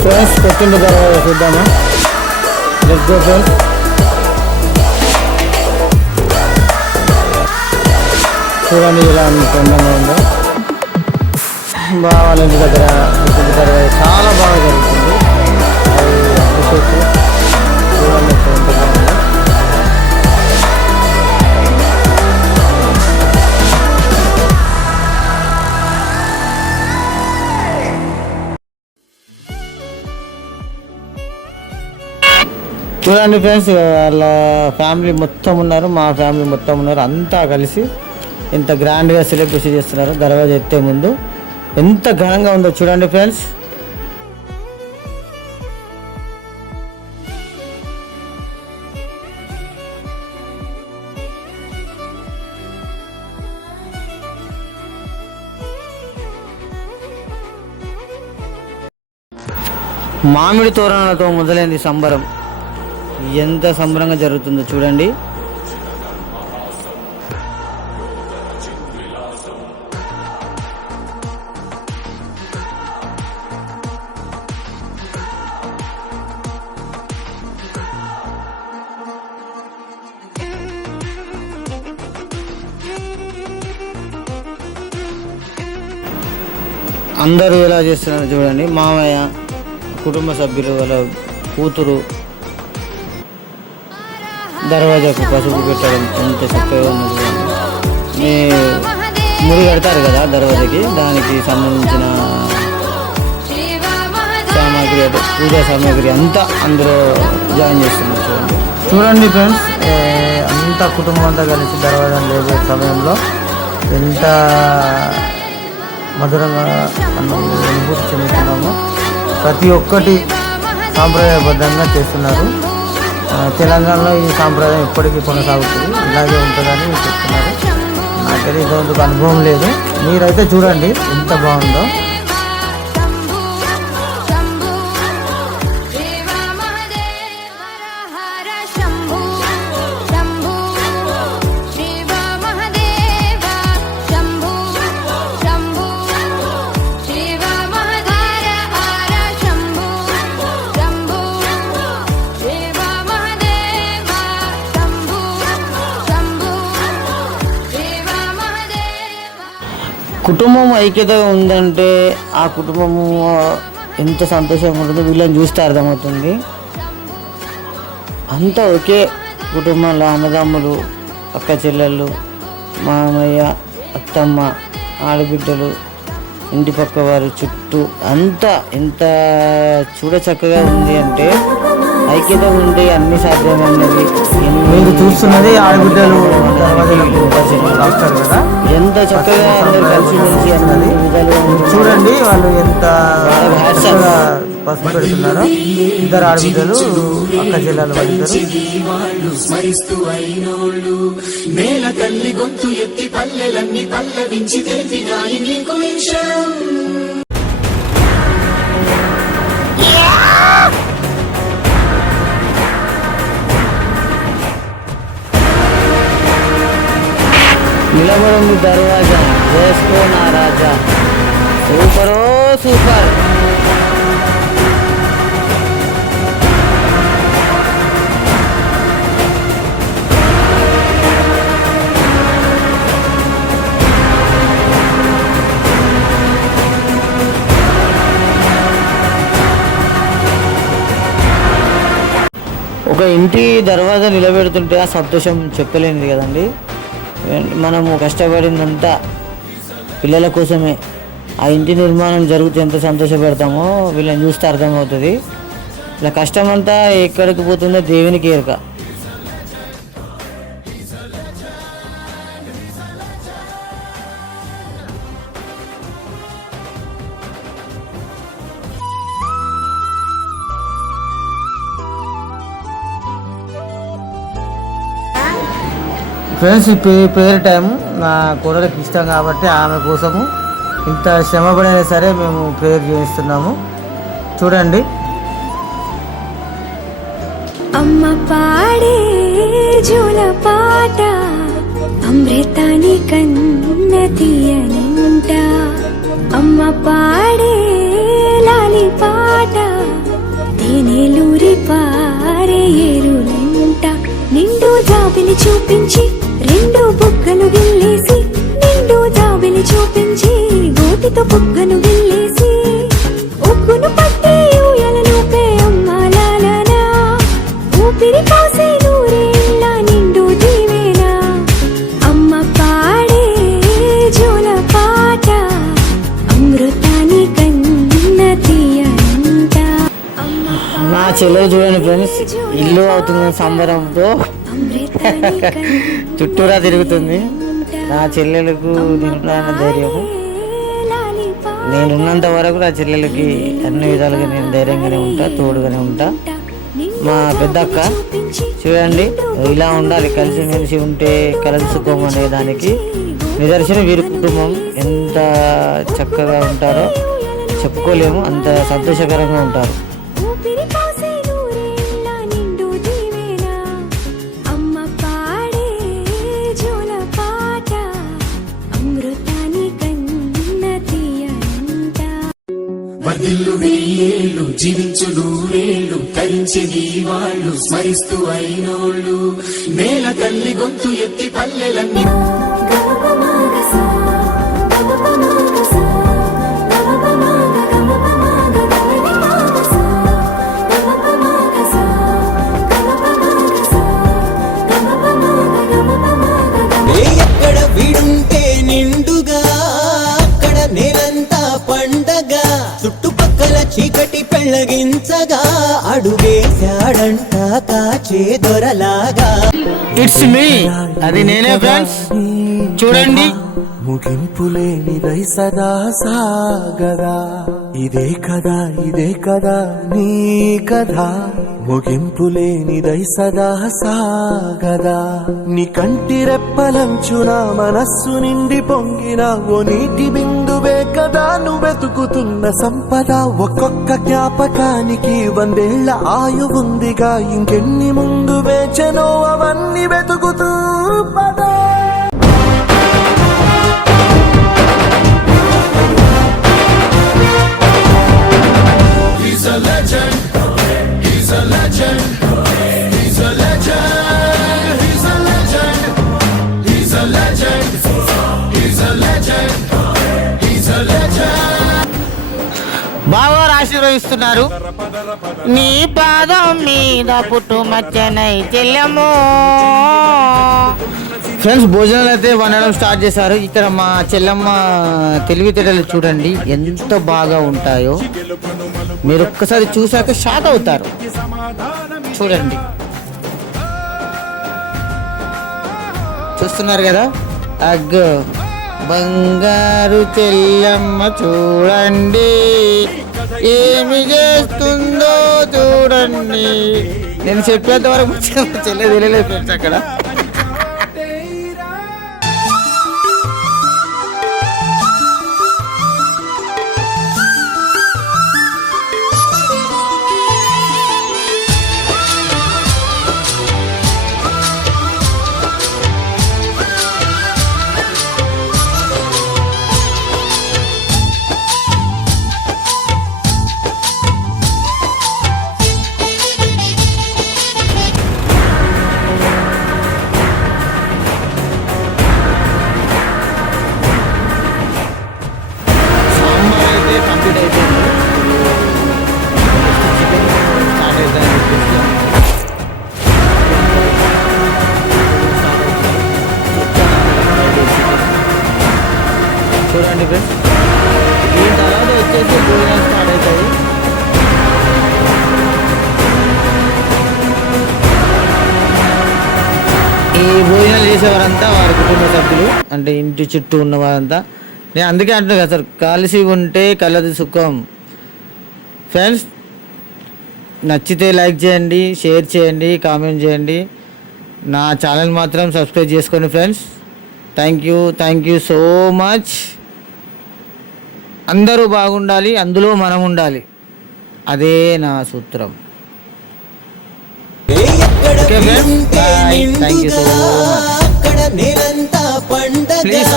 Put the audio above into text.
Friends పెట్టింది తర్వాత చూద్దామా. Let's go friends. చూడండి ఇలా అంత అందంగా ఉందో. బాగా వాళ్ళ ఇంటి దగ్గర చాలా బాగా జరుగుతుంది. అది అప్రిషియేట్ చూడండి ఎంత బాగుంది. చూడండి ఫ్రెండ్స్, వాళ్ళ ఫ్యామిలీ మొత్తం ఉన్నారు, మా ఫ్యామిలీ మొత్తం ఉన్నారు. అంతా కలిసి ఎంత గ్రాండ్గా సెలబ్రేషన్ చేస్తున్నారు. దర్వాజా ఎత్తే ముందు ఎంత ఘనంగా ఉందో చూడండి ఫ్రెండ్స్. మామిడి తోరణాలతో మొదలైంది సంబరం. ఎంత సంబరంగా జరుగుతుందో చూడండి. అందరూ ఎలా చేస్తున్నారు చూడండి. మామయ్య, కుటుంబ సభ్యులు, వాళ్ళ కూతురు దర్వాజాకు పసుపు పెట్టడం ఎంత చక్కగా ఉన్నది. ముడి కడతారు కదా దర్వాజాకి, దానికి సంబంధించిన సామాగ్రి, పూజా సామాగ్రి అంతా అందులో జాయిన్ చేస్తున్నారు చూడండి. చూడండి ఫ్రెండ్స్, అంతా కుటుంబం అంతా కలిసి దర్వాజాను లేపే సమయంలో ఎంత మధురంగా అనుభూతి చెందుతున్నాము. ప్రతి ఒక్కటి సాంప్రదాయబద్ధంగా చేస్తున్నారు. తెలంగాణలో ఈ సాంప్రదాయం ఎప్పటికీ కొనసాగుతుంది, ఇలాగే ఉంటుందని చెప్తున్నారు. నాకైతే ఇంతవరకు అనుభవం లేదు. మీరైతే చూడండి ఎంత బాగుందో. కుటుంబం ఐక్యతగా ఉందంటే ఆ కుటుంబము ఎంత సంతోషంగా ఉంటుందో వీళ్ళని చూస్తే అర్థమవుతుంది. అంతా ఒకే కుటుంబంలో అన్నదమ్ములు, అక్క చెల్లెళ్ళు, మామయ్య, అత్తమ్మ, ఆడబిడ్డలు, ఇంటి పక్క వారు, చుట్టూ అంతా ఎంత చూడ చక్కగా ఉంది అంటే ఐక్యత ఉంటే అన్ని సాధ్యమైనది. మీరు చూస్తున్నది ఆడబిడ్డలు వస్తారు కదా, ఎంత చక్కగా అందరు కలిసి మెలిసి అన్నది చూడండి. వాళ్ళు ఎంత పసుపు పెడుతున్నారో. ఇద్దరు ఆడబిడ్డలు, అక్క చెల్లెలు వాళ్ళిద్దరు. నిలబడింది దర్వాజా, వేసుకో నా రాజా. సూపరో సూపర్. ఒక ఇంటి దర్వాజా నిలబెడుతుంటే ఆ సంతోషం చెప్పలేనిది కదండి. మనము కష్టపడిందంతా పిల్లల కోసమే. ఆ ఇంటి నిర్మాణం జరిగితే ఎంత సంతోషపడతామో వీళ్ళని చూస్తే అర్థమవుతుంది. ఇలా కష్టం అంతా ఎక్కడికి పోతుందో దేవునికి ఎరుక. ఫ్రెండ్స్, ఈ పేరు టైము నా కోడలికి ఇష్టం కాబట్టి ఆమె కోసము ఇంత శ్రమపడైనా సరే మేము ప్రేయర్ చేయిస్తున్నాము. చూడండి. అమ్మ పాడే జోల పాట అమృతాని కన్న తీయనంట. అమ్మ పాడే లాలి పాట తేనెలూరి పారే ఏరులంట నిండు జాబిలి చూపించి రెండు బుగ్గలు గిల్లేసి నిండు జాబిలి చూపించి గోటితో బుగ్గను గిల్లేసి ఉగ్గును పట్టి ఊయలలోపే అమ్మాలాలనా ఊపిరి పోసే నూరేళ్ళ నిండు దీవేనా అమ్మ పాడే జోల పాట అమృతాని కన్న తీయంట నా చెల్లెలు చూడండి ఫ్రెండ్స్, ఇల్లు అవుతుంది సంబరంతో చుట్టూరా తిరుగుతుంది. నా చెల్లెలకు నింపాన ధైర్యము. నేనున్నంత వరకు నా చెల్లెలకి అన్ని విధాలుగా నేను ధైర్యంగానే ఉంటా, తోడుగానే ఉంటా. మా పెద్దక్క చూడండి, ఇలా ఉండాలి, కలిసిమెలిసి ఉంటే కలుసుకోం అనే దానికి నిదర్శనం. వీరి కుటుంబం ఎంత చక్కగా ఉంటారో చెప్పుకోలేము, అంత సంతోషకరంగా ఉంటారు. వర్ధిల్లు వెయ్యేళ్ళు జీవించు నూరేళ్ళు తరించేది వాళ్ళు స్మరిస్తూ అయినోళ్ళు నేల తల్లి గొంతు ఎత్తి పల్లెలన్నీ ఎక్కడ వీడుంటే నిండుగా అక్కడ నేలంతా పండగ చుట్టుపక్కల చీకటి పెళ్ళగించగా అడుగేశాడంట కాచే దొరలాగా. ఇట్స్ మీ, అది నేనే ఫ్రెండ్స్. చూడండి, ముగింపులేనిదై సదా సాగదా ఇదే కదా నీ కథ. ముగింపులేనిదై సదా సాగదా నీ కంటి రెప్పలంచున మనస్సు నిండి పొంగిన ఓ నీటి బిందువే కదా నువ్వెతుకుతున్న సంపద. ఒక్కొక్క జ్ఞాపకానికి 100 ఏళ్ల ఆయువుందిగా, ఇంకెన్ని ముందు వేచనో అవన్నీ వెతుకుతూ పదా. బాగా ఆశీర్వదిస్తున్నారు. నీ పాదం మీద పుట్టు మచ్చనై చెల్లెమ్మో. ఫ్రెండ్స్, భోజనాలు అయితే వండడం స్టార్ట్ చేశారు. ఇక్కడ మా చెల్లెమ్మ తెలివితేటలు చూడండి ఎంత బాగా ఉంటాయో. మీరు ఒక్కసారి చూసాక షాక్ అవుతారు. చూడండి, చూస్తున్నారు కదా, అగ్గో బంగారు చెల్లెమ్మ చూడండి ఏమి చేస్తుందో చూడండి. నేను చెప్పేంత వరకు చెల్లె తెలియలేదు ఫ్రెండ్స్ అక్కడ. చూడండి ఫ్రెండ్స్, ఈ తర్వాత వచ్చేసి భోజనం స్టార్ట్ అవుతాయి. ఈ భోజనాలు చేసేవారంతా వారి కుటుంబ సభ్యులు, అంటే ఇంటి చుట్టూ ఉన్నవారంతా. నేను అందుకే అంటున్నాను కదా సార్, కలిసి ఉంటే కలదు సుఖం. ఫ్రెండ్స్, నచ్చితే లైక్ చేయండి, షేర్ చేయండి, కామెంట్ చేయండి. నా ఛానల్ మాత్రం సబ్స్క్రైబ్ చేసుకోండి friends. Thank you so much. అందరూ బాగుండాలి, అందులో మనం ఉండాలి, అదే నా సూత్రం. Okay friends, bye. Thank you so much. అక్కడ నేలంతా పండగ. ప్లీజ్